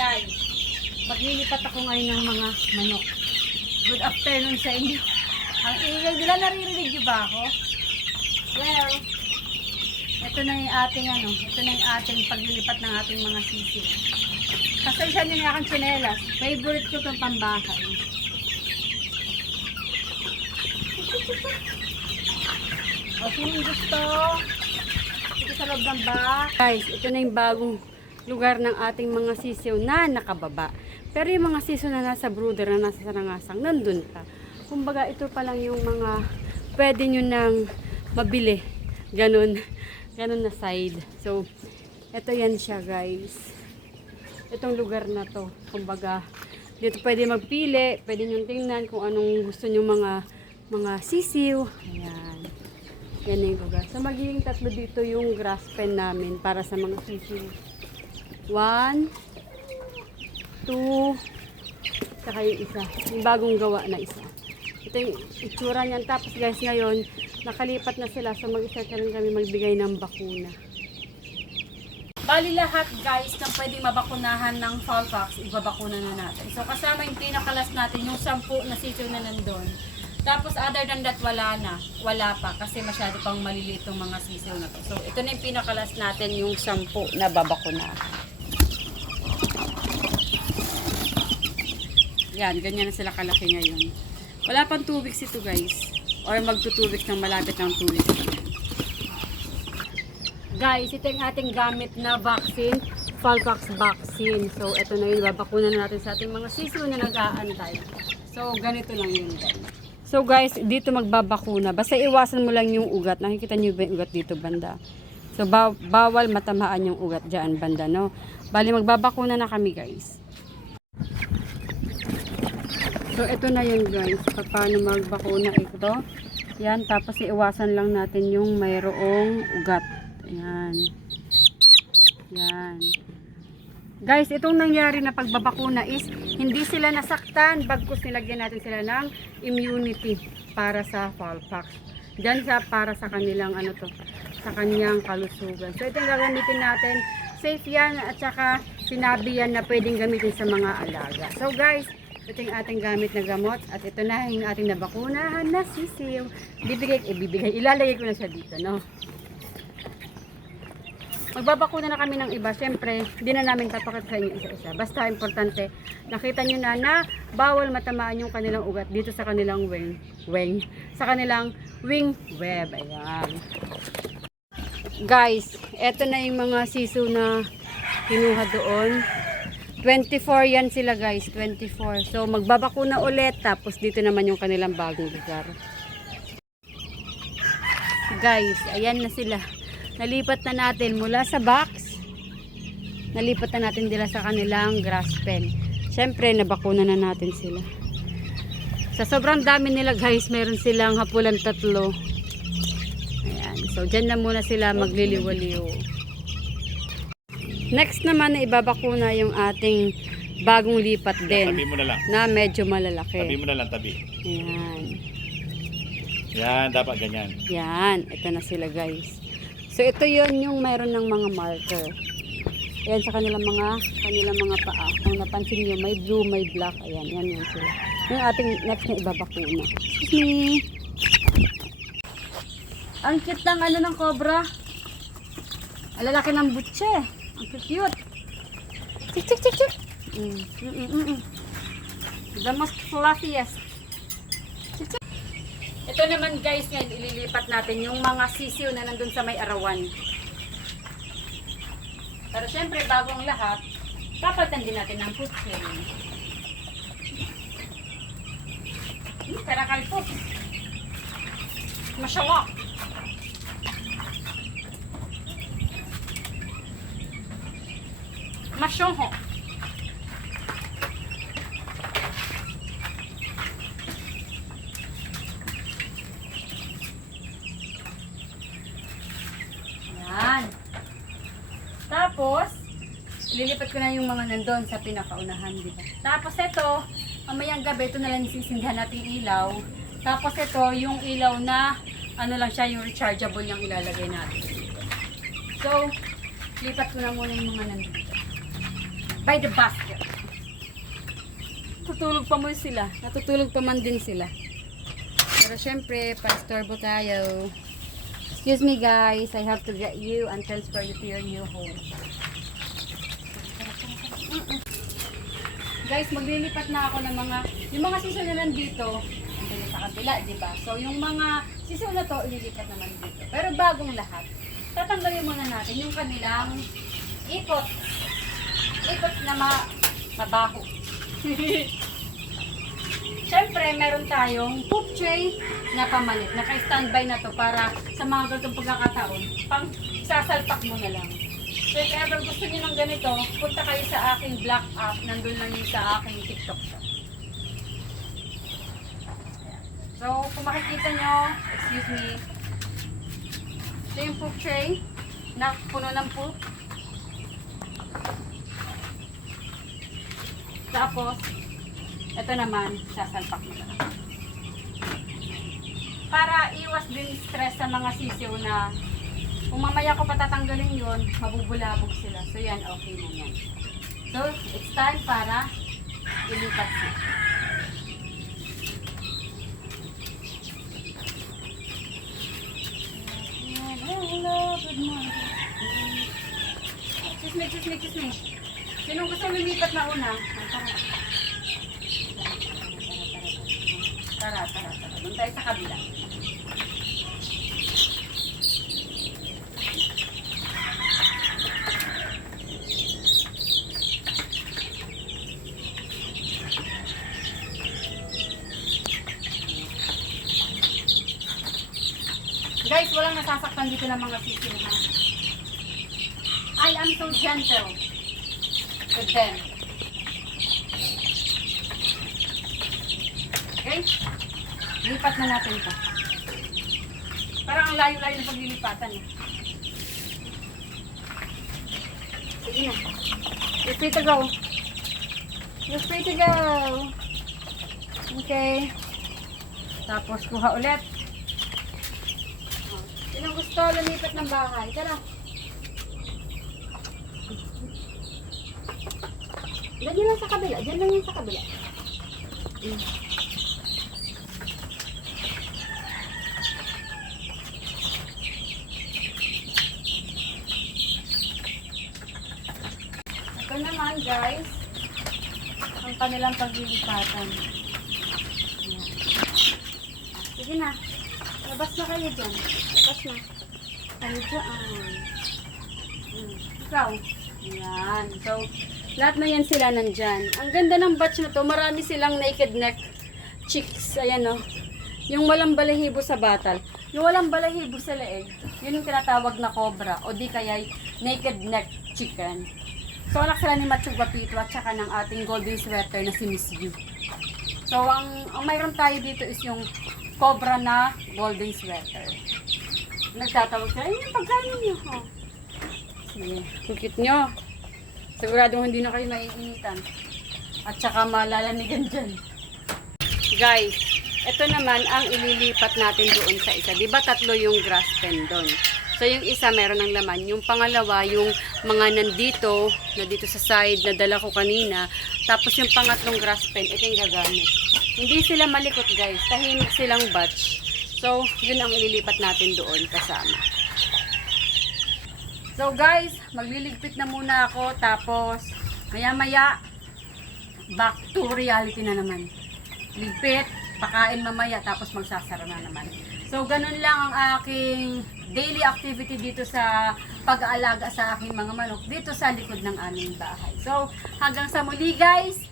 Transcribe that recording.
Guys, maglilipat ako ngayon ng mga manok. Good afternoon sa inyo. Ang ingay nila, naririnig niyo ba ako? Well, ito na yung ating ito na yung ating paglilipat ng ating mga sisig. Pasensya niyo na akong tsinelas. Favorite ko itong pambahay. O, sino gusto? Ito sa loob ng bahay. Guys, ito na yung bagong lugar ng ating mga sisiw na nakababa. Pero yung mga sisiw na nasa brooder, na nasa sarangasang, nandun pa. Kumbaga, ito pa lang yung mga pwede nyo nang mabili. Ganun na side. So, ito yan siya, guys. Itong lugar na to. Kumbaga, dito pwede magpili, pwede nyo tingnan kung anong gusto nyo mga sisiw. Ayan. Yan na yung lugar. So, magiging tatlo dito yung grass pen namin para sa mga sisiw. 1, 2, saka yung isa. Yung bagong gawa na isa. Ito yung itsura niyan. Tapos guys, ngayon, nakalipat na sila. So, mag-start na rin kami magbigay ng bakuna. Bali lahat guys na pwedeng mabakunahan ng fowlpox, ibabakuna na natin. So, kasama yung pinakalas natin, yung 10 na sisiw na nandun. Tapos other than that, wala na. Wala pa kasi masyado pang maliliit yung mga sisiw na to. So, ito na yung pinakalas natin, yung 10 na babakunahan. Yan, ganyan na sila kalaki ngayon. Wala pang 2 weeks ito guys. Or magto 2 weeks ng malapit ng 2 weeks. Guys, ito yung ating gamit na vaccine, fowlpox vaccine. So, ito na yun, babakuna na natin sa ating mga sisiw na nag-aantay. So, ganito lang yun guys. So guys, dito magbabakuna. Basta iwasan mo lang yung ugat. Nakikita niyo ba yung ugat dito banda? So, bawal matamaan yung ugat dyan banda, no? Bali, magbabakuna na kami guys. So, ito na yun guys. Paano magbakuna ito? Yan, tapos iwasan lang natin yung mayroong ugat. Yan. Yan. Guys, itong nangyari na pagbabakuna is hindi sila nasaktan bagkus nilagyan natin sila ng immunity para sa fowlpox. Diyan sa para sa kanilang sa kanyang kalusugan. So, ito yung gagamitin natin. Safe yan at saka sinabi yan na pwedeng gamitin sa mga alaga. So guys, ito yung ating gamit na gamot at ito na yung ating nabakunahan na sisiw. Ilalagay ko na siya dito, no? Magbabakuna na kami ng iba. Siyempre, hindi na namin papakita sa inyo isa-isa. Basta importante, nakita nyo na bawal matamaan yung kanilang ugat dito sa kanilang sa kanilang wing web. Ayan. Guys, eto na yung mga sisiw na kinuha doon. 24 yan sila guys, 24. So, magbabakuna ulit. Tapos, dito naman yung kanilang bagong lugar. Guys, ayan na sila. Nalipat na natin mula sa box. Nalipat na natin nila sa kanilang grass pen. Siyempre, nabakuna na natin sila. Sa sobrang dami nila guys, meron silang hapulan 3. Ayan. So, dyan na muna sila magliliwaliw. Next naman na ibabakuna yung ating bagong lipat din. Tabi mo na lang. Na medyo malalaki. Tabi mo na lang, tabi. Ayan. Yan, dapat ganyan. Yan. Ito na sila guys. So, ito yon yung meron ng mga marker. Ayan sa kanilang mga paa. Kung napansin nyo, may blue, may black. Ayan, yan sila. Yung ating next na ibabakuna. Excuse me. Ang cute ng cobra. Alalaki ng butche. Ang cute. Chik. The most fluffiest. Ito naman guys, ngayon ililipat natin yung mga sisiw na nandun sa may arawan. Pero syempre, bagong lahat, kapatan din natin ng putsin. Karakalpot. Masyawa. Masyongho. Tapos, ililipat ko na yung mga nandun sa pinakaunahan, di ba? Tapos ito, mamayang gabi, ito na lang sisindihan nating ilaw. Tapos ito, yung ilaw na, lang siya, yung rechargeable yung ilalagay natin dito. So, lipat ko na muna yung mga nandito. by the basket. Tutulog pa mo sila. Natutulog pa man din sila. Pero syempre, pa-storbo tayo. Excuse me guys, I have to get you and transfer you to your new home. Guys, maglilipat na ako ng yung mga sisiw na nandito, andun sa kabila, di ba? So, yung mga sisiw na to, ililipat naman dito. Pero bagong lahat, tatanggalin muna natin yung kanilang ipot. Ipot na mabaho. Siyempre, meron tayong poop tray na pamalit. Naka-standby na to para sa mga ganitong pagkakataon, pang sasalpak mo na lang. So if ever gusto niyo ng ganito, punta kayo sa aking black app. Nandun lang yun sa aking TikTok shop. So, kung makikita nyo, excuse me, ito yung poop tray na puno ng poop. Tapos, ito naman, sasalpak mo na. Para iwas din stress sa mga sisiw na kung mamaya ko patatanggalin yun, mabubulabog sila. So yan, okay na yan. So, it's time para ilipat siya. Hello, good morning. Excuse me. Sinong gusto lumipat na una? Tara. Doon tayo sa kabila. Guys, walang nasasaktan dito ng mga sisiw ha. I am so gentle with them. Okay? Lipat na natin ito. Parang ang layo-layo ng paglilipatan eh. Sige na. You're free to go. You're free to go. Okay. Tapos kuha ulit. Sino gusto lumipat ng bahay? Tara. Diyan lang sa kabila. Diyan lang yan sa kabila. Ito naman guys, ang kanilang paglilipatan. Ayan. Sige na. Labas na kayo dyan. Labas na. Kayo dyan. Ikaw. Ayan. So, lahat na yan sila nandyan. Ang ganda ng batch na to. Marami silang naked neck chicks. Ayan o. Yung walang balahibo sa batal. Yung walang balahibo sa leeg. Yun yung tinatawag na cobra. O di kaya naked neck chicken. So, anak sila ni Machug Papito at saka ng ating golden sweater na si Miss You. So, ang mayroon tayo dito is yung cobra na golden sweater. Nagtatawag sila, yung pagkain nyo. Oh. Sige, ang cute nyo. Siguradong hindi na kayo maiinitan. At saka malalanigan dyan. Guys, ito naman ang ililipat natin doon sa isa. Diba tatlo yung grass pen doon? So yung isa meron ng laman. Yung pangalawa, yung mga nandito, na dito sa side, na dala ko kanina. Tapos yung pangatlong grass pen, ito yung gagamit. Hindi sila malikot guys. Tahimik silang batch. So, yun ang ililipat natin doon kasama. So guys, magliligpit na muna ako. Tapos, maya-maya, back to reality na naman. Ligpit, pakain mamaya, tapos magsasara na naman. So, ganun lang ang aking daily activity dito sa pag-aalaga sa aking mga manok dito sa likod ng aming bahay. So, hanggang sa muli guys,